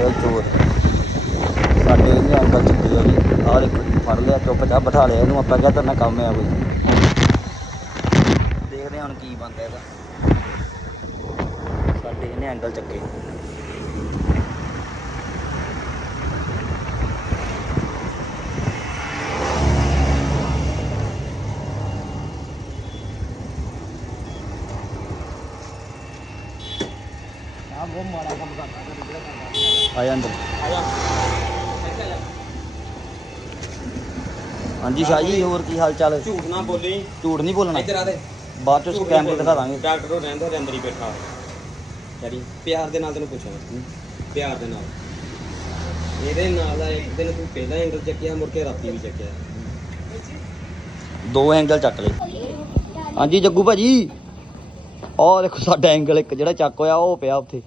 ਲਿਆ ਚੋਰ ਸਾਡੇ ਇਹਨੇ ਅੰਕਲ ਚੱਕੀ ਆ ਜੀ ਆਹ ਦੇਖੋ ਜੀ, ਫੜ ਲਿਆ ਚੁੱਪ ਚਾਪ ਬਿਠਾ ਲਿਆ ਇਹਨੂੰ ਆਪਾਂ ਕਿਹਾ ਤੇਰੇ ਕੰਮ ਆ ਕੋਈ। ਦੇਖਦੇ ਹਾਂ ਹੁਣ ਕੀ ਬਣਦਾ ਇਹਦਾ। ਸਾਡੇ ਇਹਨੇ ਐਂਗਲ ਚੱਕੇ ਆ ਬਹੁਤ ਮਾੜਾ ਕੰਮ ਕਰਦਾ ਤੇ ਜਿਹੜਾ ਕਰਦਾ ਆ ਜਾ ਅੰਦਰ। ਹਾਂਜੀ ਸ਼ਾਹ ਜੀ ਹੋਰ ਕੀ ਹਾਲ ਚਾਲ? ਝੂਠ ਨਾ ਬੋਲੀ। ਝੂਠ ਨਹੀਂ ਬੋਲਣਾ। ਇੱਧਰ ਆ ਦੇ। ਬਾਅਦ ਚ ਕੈਮਰੇ ਦਿਖਾ ਦਾਂਗੇ। ਡਾਕਟਰ ਉਹ ਰਹਿੰਦਾ ਅੰਦਰ ਹੀ ਬੈਠਾ। ਯਾਰੀ ਪਿਆਰ ਦੇ ਨਾਲ ਤੈਨੂੰ ਪੁੱਛਾਂ। ਪਿਆਰ ਦੇ ਨਾਲ। ਇਹਦੇ ਨਾਲ ਇੱਕ ਦਿਨ ਤੂੰ ਪਹਿਲਾਂ ਐਂਗਲ ਚੱਕਿਆ ਮੁੜ ਕੇ ਰਾਤੀ ਵੀ ਚੱਕਿਆ। ਦੋ ਐਂਗਲ ਚੱਕ ਲਏ। ਹਾਂਜੀ ਜੱਗੂ ਭਾਜੀ। ਆਹ ਦੇਖੋ ਸਾਡਾ ਐਂਗਲ ਇੱਕ ਜਿਹੜਾ ਚੱਕ ਹੋਇਆ ਉਹ ਪਿਆ ਉੱਥੇ।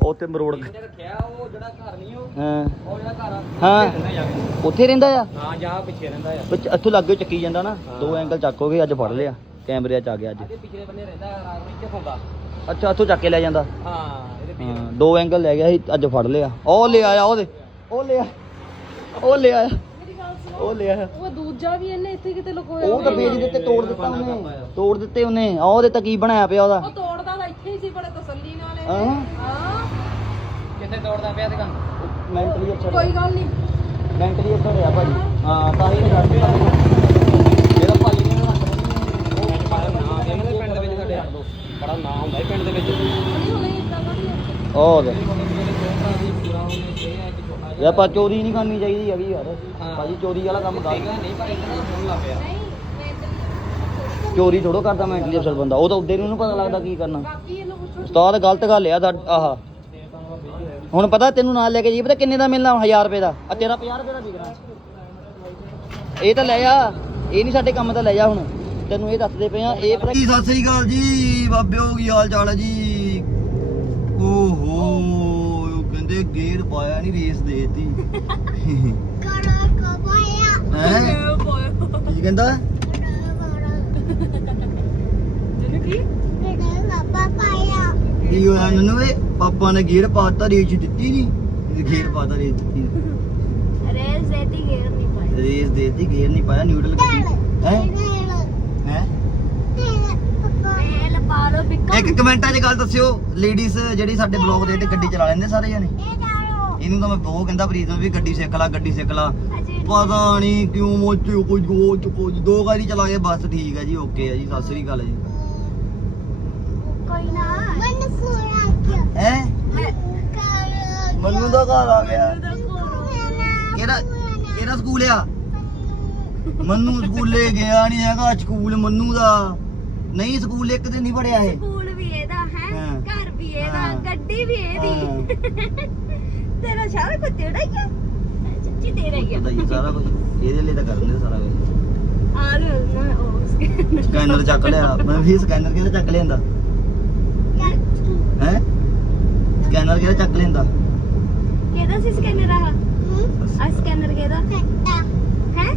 ਉੱਥੇ ਮਰੋੜ ਇਹਨੇ ਰੱਖਿਆ ਉਹ ਜਿਹੜਾ ਘਰ ਨਹੀਂ ਉਹ ਹਾਂ। ਉਹ ਜਿਹੜਾ ਘਰ ਆ ਹਾਂ। ਉੱਥੇ ਰਹਿੰਦਾ ਜਾ ਕੇ। ਉੱਥੇ ਰਹਿੰਦਾ ਆ? ਹਾਂ ਜਾ ਪਿੱਛੇ ਰਹਿੰਦਾ ਆ। ਵਿੱਚ ਇੱਥੋਂ ਲੱਗੇ ਚੱਕੀ ਜਾਂਦਾ ਨਾ। ਦੋ ਐਂਗਲ ਚੱਕ ਹੋ ਗਏ ਅੱਜ ਫੜ ਲਿਆ ਕੈਮਰੇ 'ਚ ਆ ਗਿਆ ਅੱਜ। ਇਹਦੇ ਪਿਛਲੇ ਬੰਨੇ ਰਹਿੰਦਾ ਰਾਤ ਨੂੰ ਇੱਥੇ ਸੌਂਦਾ ਅੱਛਾ ਇੱਥੋਂ ਚੱਕ ਕੇ ਲੈ ਜਾਂਦਾ। ਹਾਂ ਇਹਦੇ ਪਿਛਲੇ ਹਾਂ ਦੋ ਐਂਗਲ ਲੈ ਗਿਆ ਸੀ ਅੱਜ ਫੜ ਲਿਆ। ਉਹ ਲੈ ਆਇਆ ਉਹਦੇ ਉਹ ਲੈ ਆਇਆ ਉਹ ਲੈ ਆਇਆ ਉਹ ਲੈ ਆਇਆ। ਉਹ ਦੂਜਾ ਵੀ ਇਹਨੇ ਇੱਥੇ ਕਿਤੇ ਲੁਕੋਇਆ ਉਹ ਤਾਂ ਵੇਚ ਦਿੱਤੇ ਤੋੜ ਦਿੱਤਾ ਉਹਨੇ ਤੋੜ ਦਿੱਤੇ ਉਹਨੇ। ਆ ਉਹਦੇ ਤਾਂ ਕੀ ਬਣਾਇਆ ਪਿਆ ਉਹਦਾ? ਉਹ ਤੋੜਦਾ ਤਾਂ ਇੱਥੇ ਹੀ ਸੀ ਬੜੇ ਤਸੱਲੀ ਨਾਲ ਇਹ। ਹਾਂ। ਹਾਂ। ਕਿੱਥੇ ਦੌੜਦਾ ਪਿਆ ਸੀਗਾ ਮੈਂਟਲੀ ਅੱਛਾ ਕੋਈ ਗੱਲ ਨਹੀਂ। ਮੈਂਟਲੀ ਅੱਛਾ ਰਿਹਾ ਭਾਜੀ। ਹਾਂ ਤਾਂ ਹੀ ਤਾਂ ਭਾਜੀ ਨੇ ਨਾ ਇਹਨਾਂ ਦੇ ਪਿੰਡ ਦੇ ਵਿੱਚ ਸਾਡੇ ਬੜਾ ਨਾਂ ਹੁੰਦਾ ਹੈ ਪਿੰਡ ਦੇ ਵਿੱਚ। ਹੁਣੇ ਇਦਾਂ ਦਾ ਉਹ ਦੇ ਪਾ ਚੋਰੀ ਨਹੀਂ ਕਰਨੀ ਚਾਹੀਦੀ ਹੈਗੀ ਯਾਰ। ਭਾਜੀ ਚੋਰੀ ਵਾਲਾ ਕੰਮ ਕਰ। ਨਹੀਂ ਪਰ ਇਹਨਾਂ ਦਾ ਫੋਨ ਲਾ ਪਿਆ। ਨਹੀਂ ਮੈਂ ਚੋਰੀ ਥੋੜੋ ਕਰਦਾ ਮੈਂਟਲੀ ਅਫਸਰ ਬੰਦਾ। ਉਹ ਤਾਂ ਉੱਦੇ ਨੂੰ ਨੀ ਪਤਾ ਲੱਗਦਾ ਕੀ ਕਰਨਾ। ਬਾਕੀ ਇਹਨੂੰ ਪੁੱਛੋ। ਉਸਤਾਦ ਗਲਤ ਗੱਲ ਆ ਸਾਡ- ਆਹ। ਹੁਣ ਪਤਾ ਤੈਨੂੰ ਨਾਲ ਲੈ ਕੇ ਜੀ ਪਤਾ ਕਿੰਨੇ ਦਾ ਮਿਲਣਾ 1000 ਰੁਪਏ ਦਾ? ਆ ਤੇਰਾ 50 ਰੁਪਏ ਦਾ ਵਿਕਣਾ ਇਹ ਤਾਂ ਲੈ ਜਾ ਇਹ ਨਹੀਂ ਸਾਡੇ ਕੰਮ ਤਾਂ ਲੈ ਜਾ ਹੁਣ। ਤੈਨੂੰ ਇਹ ਦੱਸਦੇ ਪਏ ਆ ਇਹ ਪਤਾ ਸਤਿ ਸ੍ਰੀ ਅਕਾਲ ਜੀ ਬਾਬਿਓ ਕੀ ਹਾਲ ਚਾਲ ਹੈ ਜੀ? ਓਹੋ ਕਹਿੰਦੇ ਗੇਰ ਪਾਇਆ ਨਹੀਂ ਰੇਸ ਦੇਤੀ। ਹੈ? ਕੀ ਕਹਿੰਦਾ? ਜਿਹਨੂੰ ਕੀ? ਕੀ ਹੋਇਆ ਨਨੂ ਵੇ ਪਾਪਾ ਨੇ ਗੇਰ ਪਾਤਾ ਰੇਸ ਦਿੱਤੀ ਨਹੀਂ ਗੇਰ ਪਾਤਾ ਰੇਸ ਦਿੱਤੀ ਨੀ। ਰੇਸ ਦੇਤੀ ਗੇਰ ਨਹੀਂ ਪਾਇਆ ਨਿਊਟਰਲ ਗੱਡੀ ਹੈ? ਹੈ? ਇੱਕ ਕਮੈਂਟਾਂ 'ਚ ਗੱਲ ਦੱਸਿਓ ਲੇਡੀਜ਼ ਜਿਹੜੀ ਸਾਡੇ ਬਲੌਗ ਦੇ ਤੇ ਗੱਡੀ ਚਲਾ ਲੈਂਦੇ ਸਾਰੇ ਜਣੇ? ਇਹਨੂੰ ਤਾਂ ਮੈਂ ਬਹੁਤ ਕਹਿੰਦਾ ਪ੍ਰੀਤ ਨੂੰ ਵੀ ਗੱਡੀ ਸਿੱਖ ਲੈ ਗੱਡੀ ਸਿੱਖ ਲੈ। ਪਤਾ ਨਹੀਂ ਕਿਉਂ ਮੋਚੇ ਕੋਈ ਗੋਚ ਕੋਈ ਦੋ ਵਾਰੀ ਚਲਾ ਕੇ ਬਸ ਠੀਕ ਹੈ ਜੀ ਓਕੇ ਹੈ ਜੀ ਸਤਿ ਸ੍ਰੀ ਅਕਾਲ ਜੀ। ਹੈ? ਮੰਨੂ ਦਾ ਘਰ ਆ ਗਿਆ। ਕਿਹੜਾ ਕਿਹੜਾ ਸਕੂਲ ਆ? ਮੰਨੂ ਸਕੂਲੇ ਗਿਆ ਨਹੀਂ ਹੈਗਾ ਸਕੂਲ ਮੰਨੂ ਦਾ। ਨਹੀਂ ਸਕੂਲ ਇੱਕ ਦਿਨ ਨਹੀਂ ਪੜਿਆ ਇਹ। ਸਕੂਲ ਵੀ ਇਹਦਾ ਹੈ ਹਾਂ। ਘਰ ਵੀ ਇਹਦਾ ਹਾਂ। ਗੱਡੀ ਵੀ ਇਹਦੀ। ਤੇਰਾ ਸਾਰਾ ਕੁਝ ਤੇਰਾ ਹੀ ਆ। ਸੱਚੀ ਤੇਰਾ ਹੀ ਆ। ਪਤਾ ਹੈ ਸਾਰਾ ਕੁਝ। ਇਹਦੇ ਲਈ ਤਾਂ ਕਰਦੇ ਸਾਰਾ ਕੁਝ। ਆ ਲੋ ਨਾ ਉਹ ਸਕੈਨਰ ਚੱਕ ਲਿਆ। ਮੈਂ ਵੀ ਸਕੈਨਰ ਕਿਹਦਾ ਚੱਕ ਲਿਆਂਦਾ ਹੈ ਸਕੈਨਰ ਕਿਹਦਾ ਚੱਕ ਲਿਆਂਦਾ ਕਿਹਦਾ ਸੀ ਸਕੈਨਰ ਆ ਆ ਸਕੈਨਰ ਕਿਹਦਾ? ਹੈ?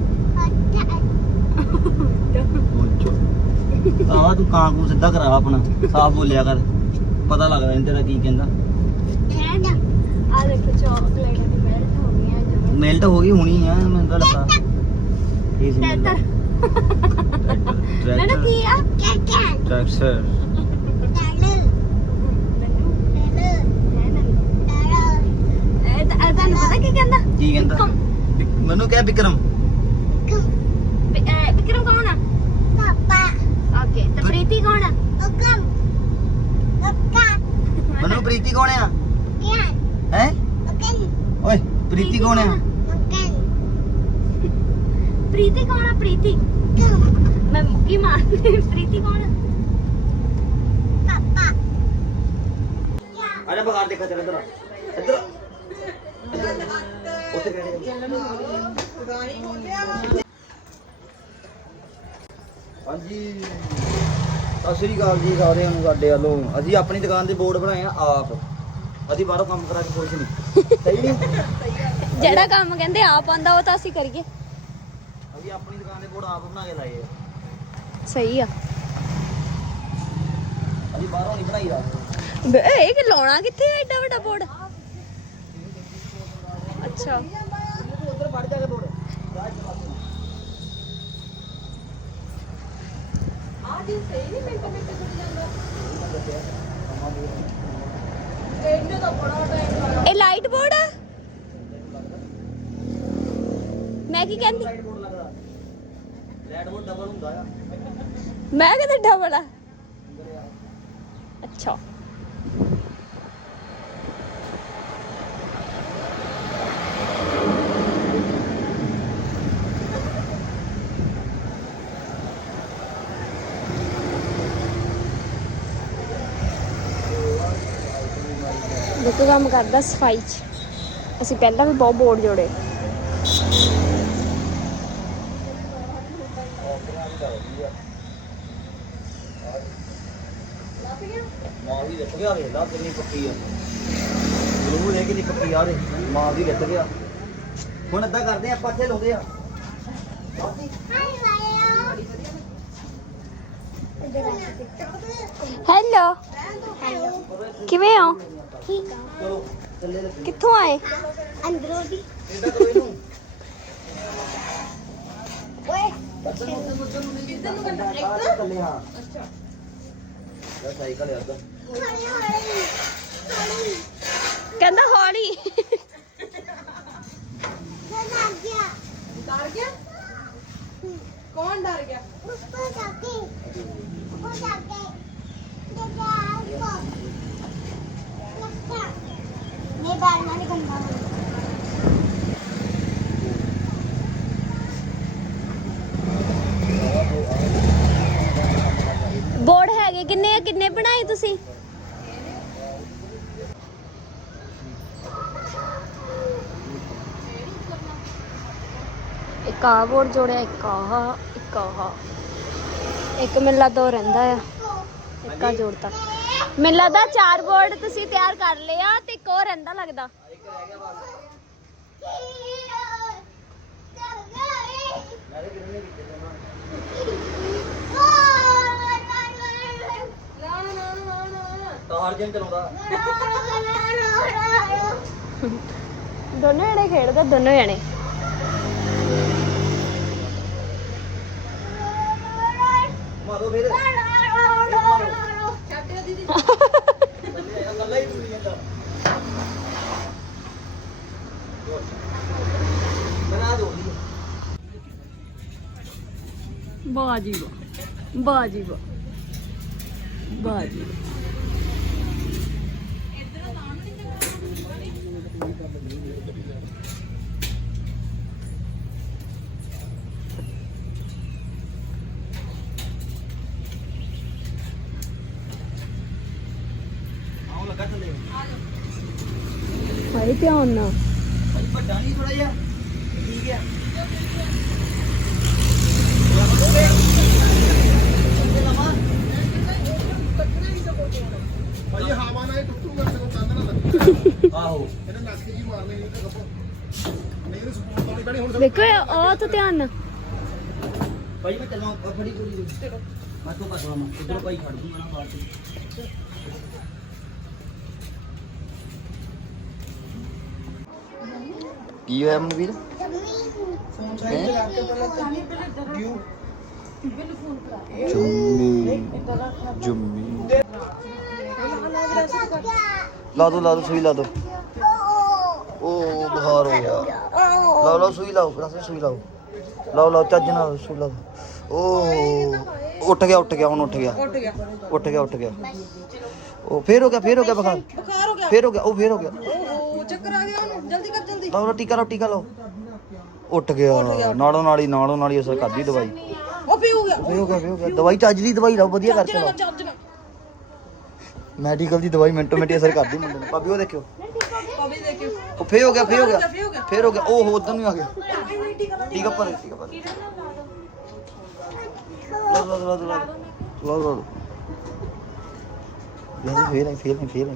ਆਹ ਤੂੰ ਕਾਂ ਕੂ ਸਿੱਧਾ ਕਰਾ ਆਪਣਾ ਸਾਫ਼ ਬੋਲਿਆ ਕਰ। ਪਤਾ ਲੱਗਦਾ ਨਹੀਂ ਤੇਰਾ ਕੀ ਕਹਿੰਦਾ। ਹੈ? ਨਾ ਆ ਦੇਖੋ ਚਾਕਲੇਟ ਦੀ ਮੈਲਟ ਹੋ ਗਈਆਂ ਜਦੋਂ। ਮਿਲਟ ਹੋ ਗਈ ਹੋਣੀ ਆ ਮੈਨੂੰ ਤਾਂ ਲੱਗਾ ਇਹ ਸੀ ਟੈਟਰ ਨਾ ਨਾ ਕੀ ਆ? ਟਰੈਕਟਰ ਤੁਹਾਨੂੰ ਪਤਾ ਕੀ ਕਹਿੰਦਾ? ਕੀ ਕਹਿੰਦਾ? ਵਿਕਰਮ। ਮੈਨੂੰ ਕਹਿ ਵਿਕਰਮ। ਵਿ- ਅਹ ਵਿਕਰਮ ਕੌਣ ਆ? ਓਕੇ ਤੇ ਪ੍ਰੀਤੀ ਕੌਣ ਆ? ਮੈਨੂੰ ਪ੍ਰੀਤੀ ਕੌਣ ਆ? ਹੈ? ਓਏ ਪ੍ਰੀਤੀ ਕੌਣ ਆ? ਪ੍ਰੀਤੀ ਕੌਣ ਆ ਪ੍ਰੀਤੀ? ਮੈਂ ਮੁੱਕੀ ਮਾਰ ਪ੍ਰੀਤੀ ਕੌਣ ਆ? ਆ ਜਾ ਬਗਾਰ ਦੇਖਾ ਚੱਲ ਇੱਧਰ ਹਾਂਜੀ। ਸਤਿ ਸ਼੍ਰੀ ਅਕਾਲ ਜੀ ਸਾਰਿਆਂ ਨੂੰ ਸਾਡੇ ਵੱਲੋਂ। ਅਸੀਂ ਆਪਣੀ ਦੁਕਾਨ ਦੇ ਬੋਰਡ ਬਣਾਏ ਆ ਆਪ। ਅਸੀਂ ਬਾਹਰੋਂ ਕੰਮ ਕਰਾ ਕੇ ਕੁਛ ਨਹੀਂ ਸਹੀ ਨਹੀਂ? ਜਿਹੜਾ ਕੰਮ ਕਹਿੰਦੇ ਆਪ ਆਂਦਾ ਉਹ ਤਾਂ ਅਸੀਂ ਕਰੀਏ। ਅਸੀਂ ਆਪਣੀ ਦੁਕਾਨ ਦੇ ਬੋਰਡ ਆਪ ਬਣਾ ਕੇ ਲਾਏ ਆ। ਸਹੀ ਆ। ਅਸੀਂ ਬਾਹਰੋਂ ਨਹੀਂ ਬਣਾਈ ਬੇ, ਇਹ ਕਿ ਲਾਉਣਾ ਕਿੱਥੇ ਆ ਐਡਾ ਵੱਡਾ ਬੋਰਡ? ਅੱਛਾ। ਉਧਰ ਵੜ ਜਾ ਕੇ ਦੌੜ ਆ ਜੀ ਸਹੀ ਨਹੀਂ ਮਿੰਟ ਮਿੰਟ ਗੁੱਡ ਜਾਂਦਾ ਇਹਨੇ ਤਾਂ ਬੜਾ ਟਾਈਮ ਇਹ ਲਾਈਟ ਬੋਰਡ ਆ? ਮੈਂ ਕੀ ਕਹਿੰਦੀ? ਲਾਈਟ ਬੋਰਡ ਲੱਗਦਾ ਲਾਈਟ ਬੋਰਡ ਡਬਲ ਹੁੰਦਾ ਆ ਮੈਂ ਕਿਤੇ ਡਬਲ ਆ। ਅੱਛਾ। ਦੇਖੋ ਕੰਮ ਕਰਦਾ ਸਫ਼ਾਈ 'ਚ। ਅਸੀਂ ਪਹਿਲਾਂ ਵੀ ਬਹੁਤ ਬੋਰਡ ਜੋੜੇ। ਮਾਂ ਵੀ ਲਿਟ ਗਿਆ ਵੇਖ ਲਾ ਕਿੰਨੀ ਪੱਕੀ ਆ। ਬਲੂ ਦੇ ਕਿੰਨੀ ਪੱਕੀ ਆ ਦੇ ਮਾਂ ਵੀ ਲਿਟ ਗਿਆ। ਹੁਣ ਏਦਾਂ ਕਰਦੇ ਆ, ਆਪਾਂ ਇੱਥੇ ਲਾਉਂਦੇ ਆ। ਹੈਲੋ ਕਿਵੇਂ ਹੋ? ਚੱਲੇ ਲੱਗੀ ਕਿੱਥੋਂ ਆਏ? ਅੰਦਰੋਂ ਦੀ। ਓਏ। ਕਿੱਧਰ ਨੂੰ ਕੰਡਾ ਇੱਕ ਸਾਈਕਲ ਆ ਹੌਲੀ ਹੌਲੀ ਹੌਲੀ ਕਹਿੰਦਾ ਹੌਲੀ। ਮੈਂ ਡਰ ਗਿਆ। ਡਰ ਗਿਆ? ਕੌਣ ਡਰ ਗਿਆ? ਕੇ ਉੱਪਰ ਜਾ ਕੇ। ਬੋਰਡ ਹੈਗੇ ਕਿੰਨੇ ਆ? ਕਿੰਨੇ ਬਣਾਏ ਤੁਸੀਂ? ਇੱਕ ਆ ਬੋਰਡ ਜੋੜਿਆ, ਇੱਕ ਆਹ ਇੱਕ ਆਹ। ਇੱਕ ਮੈਨੂੰ ਲੱਗਦਾ ਉਹ ਰਹਿੰਦਾ ਆ ਇੱਕ ਜੋੜਤਾ ਮੈਨੂੰ ਲੱਗਦਾ ਚਾਰ ਬੋਰਡ ਤੁਸੀਂ ਤਿਆਰ ਕਰ ਲਏ ਆ ਤੇ ਇੱਕ ਹੋਰ ਰਹਿੰਦਾ ਲੱਗਦਾ। ਤਾਰ ਚਲਾਉਂਦਾ। ਦੋਨੋਂ ਜਣੇ ਖੇਡਦੇ ਦੋਨੋਂ ਜਣੇ। ਮਾਰੋ ਫਿਰ। ਛੱਡ ਦਿਓ ਥੱਲੇ ਹਾਏ ਧਿਆਨ ਨਾਲ। ਭਾਈ ਵੱਡਾ ਨਹੀਂ ਥੋੜਾ ਜਿਹਾ। ਠੀਕ ਹੈ। ਭਾਈ ਹਵਾ ਨਾਲ ਹੀ ਟੁੱਟੂਗਾ ਤੇ ਉਹ ਕੰਧ ਨਾਲ ਲੱਗੀ ਆਹੋ। ਇਹਨੇ ਨੱਸ ਕੇ ਜੀ ਮਾਰਨੇ ਨਹੀਂ ਤੇ ਗੱਪ ਨਹੀਂ ਤੇ ਸਪੋਰਟ ਲਾਉਣੀ ਪੈਣੀ ਹੁਣ ਦੇਖੋ ਉਹ ਤਾਂ ਧਿਆਨ ਨਾਲ। ਭਾਈ ਮੈਂ ਚੱਲਾਂ ਫੜੀ ਗੋਲੀ ਦੇ। ਮੈਂ ਤੋਂ ਕੱਢਵਾ ਮੈਂ ਉਧਰ ਭਾਈ ਖੜ ਦੂੰਗਾ ਨਾ ਬਾਹਰ ਤੇ। पियो है हमने पी ला दो ला दो सुई ला दो ओ बुखार हो गया। लाओ लाओ सुई लाओ रास्ते सुई लाओ। लाओ लाओ चज ना सुई लाओ। ओ उठ गया उठ गया हूँ उठ गया। उठ गया। उठ गया ओ फिर हो गया फिर हो गया बुखार। फिर हो गया ओ फिर हो गया। ਲਓ ਟੀਕਾ ਲਓ ਟੀਕਾ ਲਓ। ਉੱਠ ਗਿਆ। ਨਾਲੋਂ ਨਾਲ ਹੀ ਨਾਲੋਂ ਨਾਲ ਹੀ ਅਸਰ ਕਰਦੀ ਦਵਾਈ। ਉਹ ਪੀਊ ਗਿਆ। ਪੀਊ ਗਿਆ ਪੀਊ ਗਿਆ। ਦਵਾਈ ਚੱਜ ਦੀ ਦਵਾਈ ਲਓ ਵਧੀਆ ਕਰਕੇ ਲਓ। ਮੈਡੀਕਲ ਦੀ ਦਵਾਈ ਮਿੰਟੋ ਮਿੰਟ ਅਸਰ ਕਰਦੀ ਮੁੰਡੇ ਨੂੰ। ਭਾਬੀ ਉਹ ਦੇਖਿਓ। ਭਾਬੀ ਦੇਖਿਓ। ਉਹ ਫੇ ਹੋ ਗਿਆ ਫੇ ਹੋ ਗਿਆ। ਫੇਰ ਹੋ ਗਿਆ। ਉਹ ਹੋ ਉਦੋਂ ਹੀ ਆ ਗਿਆ। ਟੀਕਾ ਪਰ ਟੀਕਾ ਪਰ ਲਓ ਲਓ ਲਓ ਲਓ ਲਓ। ਲਓ ਲਓ ਫੇਲ ਹੈ ਫੇਲ ਹੈ ਫੇਲ ਹੈ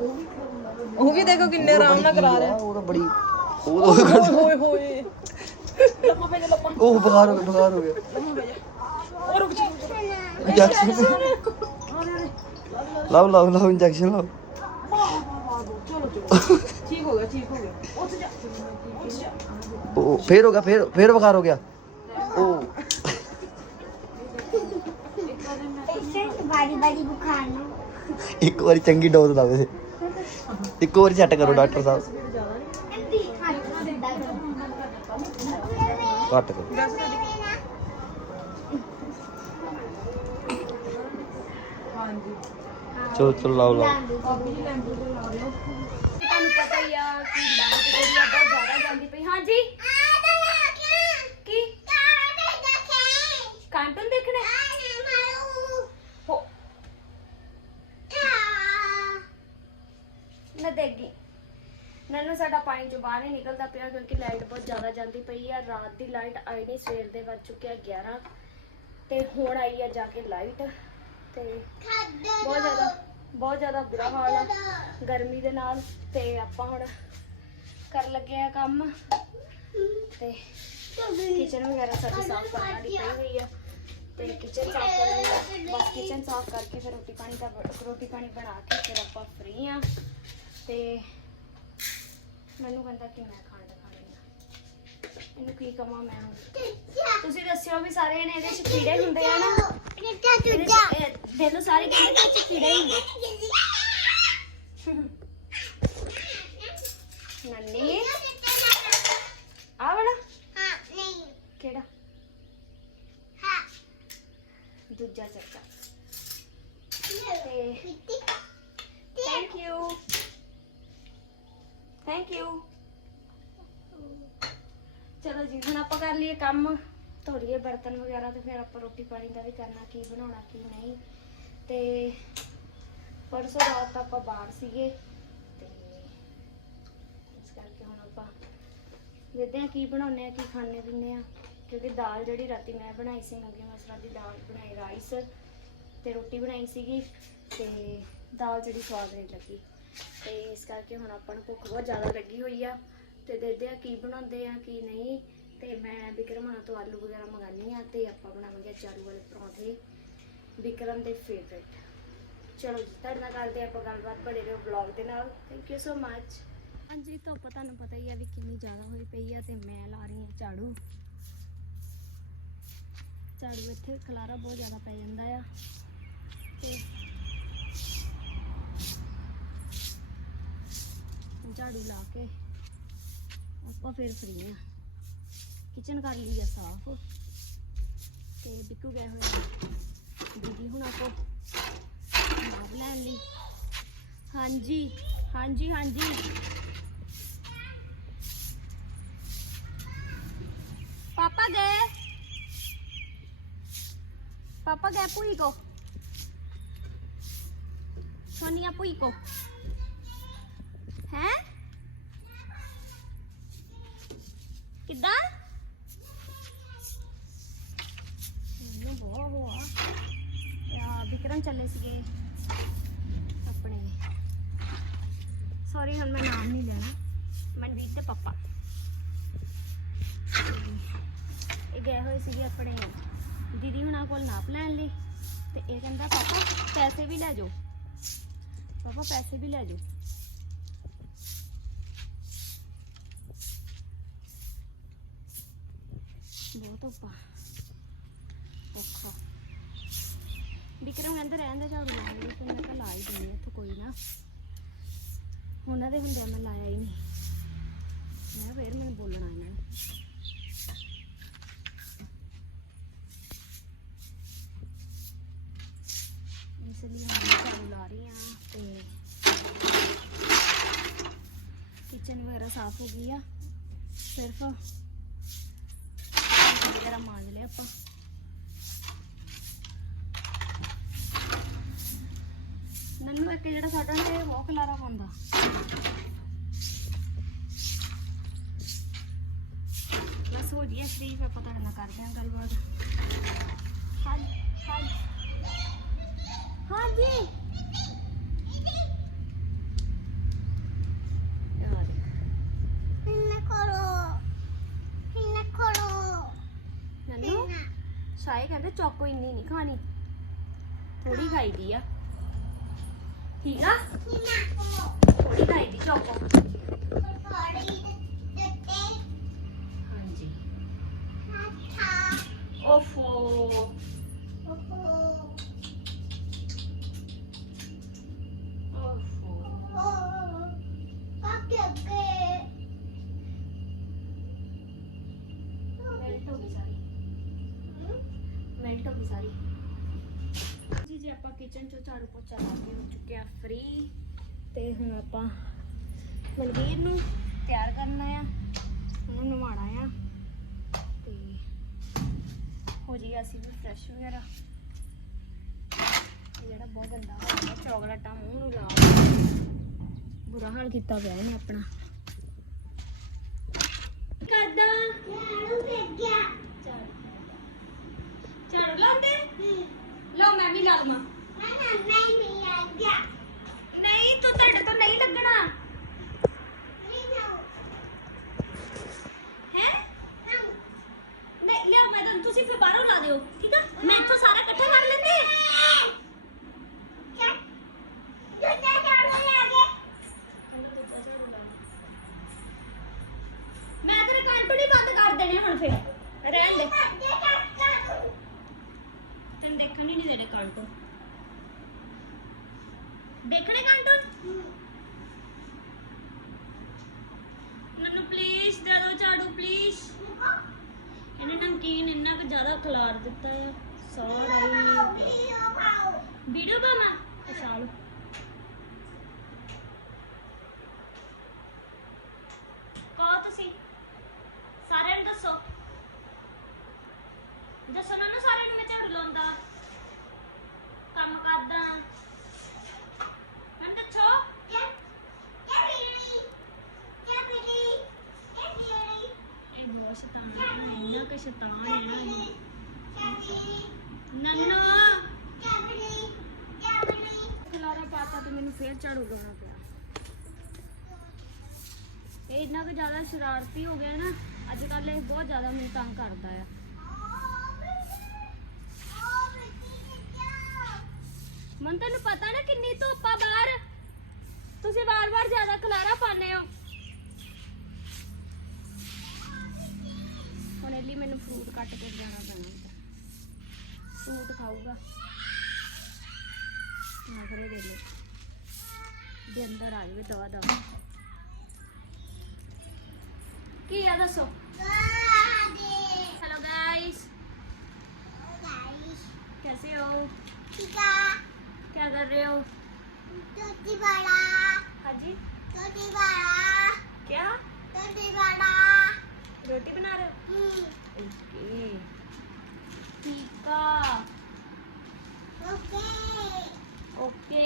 ਉਹ ਵੀ ਦੇਖੋ ਕਿੰਨੇ ਆਰਾਮ ਨਾਲ ਕਰਾ ਰਿਹਾ ਉਹ ਤਾਂ ਬੜੀ ਉਹ ਤਾਂ ਹੋਏ ਹੋਏ। ਲੰਮਾ ਪੈ ਜਾ ਉਹ ਬੁਖਾਰ ਹੋ ਗਿਆ ਬੁਖਾਰ ਹੋ ਗਿਆ। ਰੁਕ ਜਾ। ਇੰਜੈਕਸ਼ਨ। ਲਾਓ ਲਾਓ ਲਾਓ ਇੰਜੈਕਸ਼ਨ ਲਾਓ। ਠੀਕ ਹੋ ਗਿਆ ਠੀਕ ਹੋ ਗਿਆ। ਉੱਠ ਜਾ। ਫੇਰ ਹੋ ਗਿਆ ਫੇਰ ਫੇਰ ਬੁਖਾਰ ਹੋ ਗਿਆ। ਉਹ। ਇੱਕ ਵਾਰੀ ਇੱਕ ਵਾਰੀ ਚੰਗੀ ਡੋਜ਼ ਲਾਵੇ। ਇੱਕ ਵਾਰੀ ਸੈੱਟ ਕਰੋ ਡਾਕਟਰ ਸਾਹਿਬ। ਘੱਟ ਕਰੋ। ਚਲੋ ਚਲੋ ਲਾਓ ਲਾਓ। ਤੁਹਾਨੂੰ ਪਤਾ ਹੀ ਆ ਕਿ ਲਾਈਟ ਜਿਹੜੀ ਆ ਜ਼ਿਆਦਾ ਜਾਂਦੀ ਪਈ ਹਾਂਜੀ। ਕੀ? ਕਾਰਟੂਨ ਦੇਖਣਾ? ਹੋ ਨਾ ਦੇਗੀ ਨੰਨੂ ਸਾਡਾ ਪਾਣੀ ਚੋਂ ਬਾਹਰ ਨਹੀਂ ਨਿਕਲਦਾ ਪਿਆ ਕਿਉਂਕਿ ਲਾਈਟ ਬਹੁਤ ਜ਼ਿਆਦਾ ਜਾਂਦੀ ਪਈ ਆ। ਰਾਤ ਦੀ ਲਾਈਟ ਆਈ ਨਹੀਂ, ਸਵੇਰ ਦੇ ਵੱਜ ਚੁੱਕਿਆ 11 ਤੇ ਹੁਣ ਆਈ ਆ ਜਾ ਕੇ ਲਾਈਟ ਤੇ ਬਹੁਤ ਜ਼ਿਆਦਾ ਬਹੁਤ ਜ਼ਿਆਦਾ ਬੁਰਾ ਹਾਲ ਆ ਗਰਮੀ ਦੇ ਨਾਲ। ਤੇ ਆਪਾਂ ਹੁਣ ਕਰਨ ਲੱਗੇ ਆ ਕੰਮ। ਤੇ ਕਿਚਨ ਵਗੈਰਾ ਸਾਡੀ ਸਾਫ਼ ਕਰਨ ਦੀ ਪਈ ਹੋਈ ਆ। ਤੇ ਕਿਚਨ ਸਾਫ਼ ਕਰਾਂਗੇ ਬਸ ਕਿਚਨ ਸਾਫ਼ ਕਰਕੇ ਫਿਰ ਰੋਟੀ ਪਾਣੀ ਦਾ ਬ- ਰੋਟੀ ਪਾਣੀ ਬਣਾ ਕੇ ਫਿਰ ਆਪਾਂ ਫ੍ਰੀ ਆ। ਤੇ ਮੈਨੂੰ ਕਹਿੰਦਾ ਕਿ ਮੈਂ ਖਾਣਾ ਖਾਣੀ ਆ ਇਹਨੂੰ ਕੀ ਕਵਾਂ ਮੈਂ ਹੁਣ? ਤੁਸੀਂ ਦੱਸਿਓ ਵੀ ਸਾਰੇ ਨੇ ਇਹਦੇ ਚ ਕੀੜੇ ਹੁੰਦੇ ਆ ਨਾ? ਇਹਦੇ ਚ- ਇਹ ਦੇ ਲੋ ਸਾਰੇ ਕਹਿੰਦੇ ਕਿ ਇਹ ਚ ਕੀੜੇ ਹੁੰਦੇ ਨੰਨੀ? ਆ ਵਾਲਾ? ਕਿਹੜਾ? ਦੂਜਾ ਚੱਕਾ। ਤੇ ਥੈਂਕ ਯੂ ਥੈਂਕ ਯੂ ਚਲੋ ਜੀ, ਹੁਣ ਆਪਾਂ ਕਰ ਲਈਏ ਕੰਮ। ਧੋ ਲਈਏ ਬਰਤਨ ਵਗੈਰਾ ਤੇ ਫਿਰ ਆਪਾਂ ਰੋਟੀ ਪਾਣੀ ਦਾ ਵੀ ਕਰਨਾ, ਕੀ ਬਣਾਉਣਾ, ਕੀ ਨਹੀਂ। ਤੇ ਪਰਸੋਂ ਰਾਤ ਆਪਾਂ ਬਾਹਰ ਸੀਗੇ। ਤੇ ਇਸ ਕਰਕੇ ਹੁਣ ਆਪਾਂ ਦੇਖਦੇ ਆ ਕੀ ਬਣਾਉਨੇ ਆ ਕੀ ਖਾਣੇ ਪੀਣੇ ਆ ਕਿਉਂਕਿ ਦਾਲ ਜਿਹੜੀ ਰਾਤੀ ਮੈਂ ਬਣਾਈ ਸੀ, ਮੂੰਗੀ ਮਸਰਾਂ ਦੀ ਦਾਲ ਬਣਾਈ, ਰਾਈਸ ਤੇ ਰੋਟੀ ਬਣਾਈ ਸੀਗੀ। ਤੇ ਦਾਲ ਜਿਹੜੀ ਸਵਾਦ ਨਹੀਂ ਲੱਗੀ। ਤੇ ਇਸ ਕਰਕੇ ਹੁਣ ਆਪਾਂ ਨੂੰ ਭੁੱਖ ਬਹੁਤ ਜ਼ਿਆਦਾ ਲੱਗੀ ਹੋਈ ਆ। ਤੇ ਦੇਖਦੇ ਆ ਕੀ ਬਣਾਉਂਦੇ ਆ ਕੀ ਨਹੀਂ। ਤੇ ਮੈਂ ਵਿਕਰਮ ਹੁਣਾਂ ਤੋਂ ਆਲੂ ਵਗੈਰਾ ਮੰਗਾਨੀ ਆ ਤੇ ਆਪਾਂ ਬਣਾਵਾਂਗੇ ਚਾਰੂ ਵਾਲੇ ਪਰੌਂਠੇ। ਵਿਕਰਮ ਦੇ ਫੇਵਰੇਟ ਚਲੋ ਜੀ, ਤੁਹਾਡੇ ਨਾਲ ਕਰਦੇ ਆਪਾਂ ਗੱਲਬਾਤ ਬੜੇ ਰਹੋ ਵਲੌਗ ਦੇ ਨਾਲ। ਥੈਂਕ ਯੂ ਸੋ ਮੱਚ ਹਾਂਜੀ ਧੁੱਪ ਤੁਹਾਨੂੰ ਪਤਾ ਹੀ ਆ ਵੀ ਕਿੰਨੀ ਜ਼ਿਆਦਾ ਹੋਈ ਪਈ ਆ ਤੇ ਮੈਂ ਲਾ ਰਹੀ ਹਾਂ ਝਾੜੂ। ਝਾੜੂ ਇੱਥੇ ਖਲਾਰਾ ਬਹੁਤ ਜ਼ਿਆਦਾ ਪੈ ਜਾਂਦਾ ਆ। ਤੇ ਝਾੜੂ ਲਾ ਕੇ ਆਪਾਂ ਫਿਰ ਫਰੀ ਆ। ਕਿਚਨ ਕਰ ਲਈ ਆ ਸਾਫ਼। ਤੇ ਬਿੱਕੂ ਗਏ ਹੋਏ ਦੀਦੀ ਹੁਣ ਆਪੋ ਮਾਰ ਲੈਣ ਲਈ। ਹਾਂਜੀ ਹਾਂਜੀ ਹਾਂਜੀ। ਪਾਪਾ ਗਏ। ਪਾਪਾ ਗਏ ਪੂਈ ਕੋ। ਸੋਨੀਆ ਪੂਈ ਕੋ। ਬਹੁਤ ਹੋਆ ਆ, ਵਿਕਰਮ ਚੱਲੇ ਸੀਗੇ। ਆਪਣੇ। ਸੌਰੀ ਹੁਣ ਮੈਂ ਨਾਮ ਨਹੀਂ ਲੈਣਾ। ਮਨਵੀਰ ਤੇ ਪਾਪਾ। ਇਹ ਗਏ ਹੋਏ ਸੀਗੇ ਆਪਣੇ ਦੀਦੀ ਹੁਣਾਂ ਕੋਲ ਨਾਪ ਲੈਣ ਲਈ। ਤੇ ਇਹ ਕਹਿੰਦਾ, ਪਾਪਾ, ਪੈਸੇ ਵੀ ਲੈ ਜਾਓ। ਪਾਪਾ, ਪੈਸੇ ਵੀ ਲੈ ਜਾਓ। ਬਹੁਤ ਔਪਾ ਔਖਾ। ਵਿਕਰਮ ਕਹਿੰਦੇ ਰਹਿੰਦੇ ਝਾੜੂ ਲਾ ਲਈ ਤੇ ਮੈਂ ਕਿਹਾ ਲਾ ਹੀ ਦਿੰਦੀ ਇੱਥੇ ਕੋਈ ਨਾ। ਉਹਨਾਂ ਦੇ ਹੁੰਦਿਆਂ ਮੈਂ ਲਾਇਆ ਹੀ ਨਹੀਂ। ਮੈਂ ਫੇਰ ਮੈਨੂੰ ਬੋਲਣਾ ਇਹਨਾਂ ਨੇ। ਇਸ ਲਈ ਮੈਂ ਝਾੜੂ ਲਾ ਰਹੀ ਹਾਂ ਤੇ ਕਿਚਨ ਵਗੈਰਾ ਸਾਫ਼ ਹੋ ਗਈ ਆ। ਸਿਰਫ ਵਗੈਰਾ ਮਾਂਜ ਲਿਆ ਆਪਾਂ। ਇੱਕ ਜਿਹੜਾ ਸਾਡਾ ਨਾ ਇਹ ਬਹੁਤ ਖਲਾਰਾ ਪਾਉਂਦਾ। ਬਸ ਹੋ ਜੀ ਅਸੀਂ ਫਿਰ ਪਤਾ ਕਰਨਾ ਕਰਦੇ ਹਾਂ ਗੱਲਬਾਤ। ਹਾਂਜੀ ਹਾਂਜੀ। ਹਾਂਜੀ। ਸਾਈ ਕਹਿੰਦੇ ਚੌਕੋ ਇੰਨੀ ਨਹੀਂ ਖਾਣੀ। ਥੋੜੀ ਖਾਈਦੀ ਆ। ਠੀਕ ਆ Hinna koro. ਥੋੜੀ ਖਾਈਦੀ ਚੌਕੋ Kori dete. ਹਾਂਜੀ Tata. ਓਫੋ Oh. ਓਫੋ Oh. Okay, okay. ਮੈਲਟ ਹੋ ਗਈ ਸਾਰੀ ਮੈਲਟ ਹੋ ਗਈ ਸਾਰੀ ਜੀ ਆਪਾਂ ਕਿਚਨ ਚੋਂ ਝਾੜੂ ਪੋਚਾ ਲਾ ਕੇ ਹੋ ਚੁੱਕੇ ਆ ਫ੍ਰੀ ਤੇ ਹੁਣ ਆਪਾਂ ਮਨਵੀਰ ਨੂੰ ਤਿਆਰ ਕਰਨਾ ਆ। ਉਹਨੂੰ ਨਵਾਉਣਾ ਆ। ਤੇ ਹੋ ਜੀ ਅਸੀਂ ਵੀ ਫਰੈਸ਼ ਵਗੈਰਾ। ਇਹ ਜਿਹੜਾ ਬਹੁਤ ਗੰਦਾ ਹੋ ਗਿਆ ਚੌਕਲੇਟਾਂ ਮੂੰਹ ਨੂੰ ਲਾ ਬੁਰਾ ਹਾਲ ਕੀਤਾ ਪਿਆ ਇਹਨੇ ਆਪਣਾ। ਕਰਦਾ Lalu kerja. ਝਾੜੂ ਲਾਉਂਦੇ? ਲਓ ਮੈਂ ਵੀ ਲਾ ਲਵਾਂ Mana main kerja? ਨਹੀਂ ਤੂੰ ਤੁਹਾਡੇ ਤੋਂ ਨਹੀਂ ਲੱਗਣਾ Ini tahu. ਹੈ Tahu. ਨਹੀਂ ਲਿਆ ਮੈਂ ਤਾਂ ਤੁਸੀਂ ਫਿਰ ਬਾਹਰੋਂ ਲਾ ਦਿਓ ਠੀਕ ਆ ਮੈਂ ਇੱਥੋਂ ਸਾਰਾ ਇਕੱਠਾ ਕਰ ਲੈਂਦੇ Cak. Sudah jalan lagi. ਮੈਂ ਤੇਰੇ ਕੰਟੂ ਨਹੀਂ ਬੰਦ ਕਰ ਦੇਣੇ ਹੁਣ ਫਿਰ ਰਹਿਣ ਦੇ Dia cakap. ਤੈਨੂੰ ਦੇਖਣ ਕੰਟੂ ਦੇਖਣੇ ਕੰਟੂ ਮੈਨੂੰ ਪਲੀਜ਼ ਦੇ ਦਿਓ ਝਾੜੂ ਪਲੀਜ਼ ਇਹਨੇ ਨਮਕੀਨ ਇੰਨਾ ਕੁ ਜ਼ਿਆਦਾ ਖਿਲਾਰ ਦਿੱਤਾ ਆ। ਸਾਰਾ ਹੀ. ਵੀਡੀਓ ਪਾਵਾਂ ਅੱਛਾ ਲਓ ਕਹੋ ਤੁਸੀਂ ਸਾਰਿਆਂ ਨੂੰ ਦੱਸੋ ਦੱਸੋ ਨਾ ਨਾ ਸਾਰਿਆਂ ਨੂੰ ਮੈਂ ਝਾੜੂ ਲਾਉਂਦਾ ਕੰਮ ਕਰਦਾ ਮੈਨੂੰ ਦੱਸੋ Ya. Ya pilih. Ya pilih. Ya pilih. ਇਹ ਬਹੁਤ ਸ਼ੈਤਾਨ ਹੈ ਇੰਨਾ ਕਿ ਸ਼ੈਤਾਨ ਹੈ ਨਾ ਇਹ। Ya pilih. ਨੰਨੋ Ya pilih. Ya pilih. ਖਲਾਰਾ ਪਾਤਾ ਤੇ ਮੈਨੂੰ ਫੇਰ ਝਾੜੂ ਲਾਉਣਾ ਪਿਆ। ਇਹ ਇੰਨਾ ਕੁ ਜ਼ਿਆਦਾ ਸ਼ਰਾਰਤੀ ਹੋ ਗਿਆ ਨਾ ਅੱਜ ਕੱਲ ਇਹ ਬਹੁਤ ਜ਼ਿਆਦਾ ਮੈਨੂੰ ਤੰਗ ਕਰਦਾ ਆ। ਮਨ ਤੈਨੂੰ ਪਤਾ ਨਾ ਕਿੰਨੀ ਧੁੱਪ ਆ ਬਾਹਰ। ਤੁਸੀਂ ਵਾਰ-ਵਾਰ ਜ਼ਿਆਦਾ ਖਲਾਰਾ ਪਾਉਂਦੇ ਹੋ। ਹੁਣ ਇਹ ਲਈ ਮੈਨੂੰ ਫਰੂਟ ਕੱਟ ਕੇ ਜਾਣਾ ਪੈਣਾ ਫਰੂਟ ਖਾਊਗਾ। ਨਖਰੇ ਦੇ ਲੋ ਦੇ ਅੰਦਰ ਆ ਜਾਵੇ ਦਵਾ ਦਵਾ ਕੀ ਆ ਦੱਸੋ हेलो गाइस कैसे हो क्या कर रहे हो हाँ जी क्या रोटी बना रहे हो ओके टीका ओके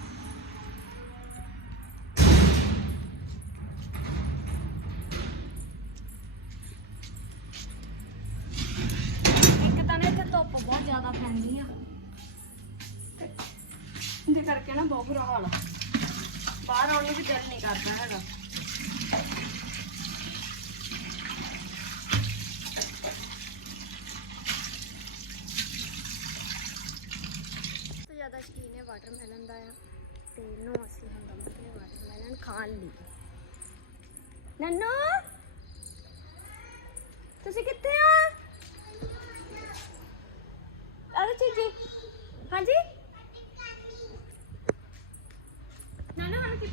ਕਰਕੇ ਨਾ ਬਹੁਤ ਬੁਰਾ ਹਾਲ ਆ। ਬਾਹਰ ਆਉਣ ਨੂੰ ਵੀ ਦਿਲ ਨਹੀਂ ਕਰਦਾ ਹੈਗਾ। ਤੋਂ ਜ਼ਿਆਦਾ ਸ਼ਕੀਨ ਹੈ ਵਾਟਰਮੈਲਨ ਦਾ ਆ। ਤੇ ਨੋ ਅਸੀਂ ਹੁਣ ਦਵਾਂਗੇ ਵਾਟਰਮੈਲਨ ਖਾਣ ਲਈ। ਨੰਨੂ! ਤੁਸੀਂ ਕਿੱਥੇ ਆ ਅਰੇ ਚੀਜੀ ਹਾਂਜੀ ਨਾਨੂ ਹੁਣ ਕੀ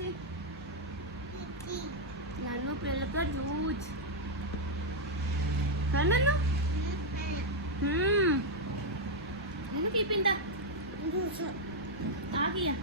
ਪੀਣ ਲੱਗੇ ਤੁਸੀਂ ਨਾਨੂ ਪੀਣ ਲੱਗਾ ਜੂਸ ਹਾਂ ਨਾਨੂ ਹੂੰ ਨਾਨੂ ਕੀ ਪੀਂਦਾ ਆ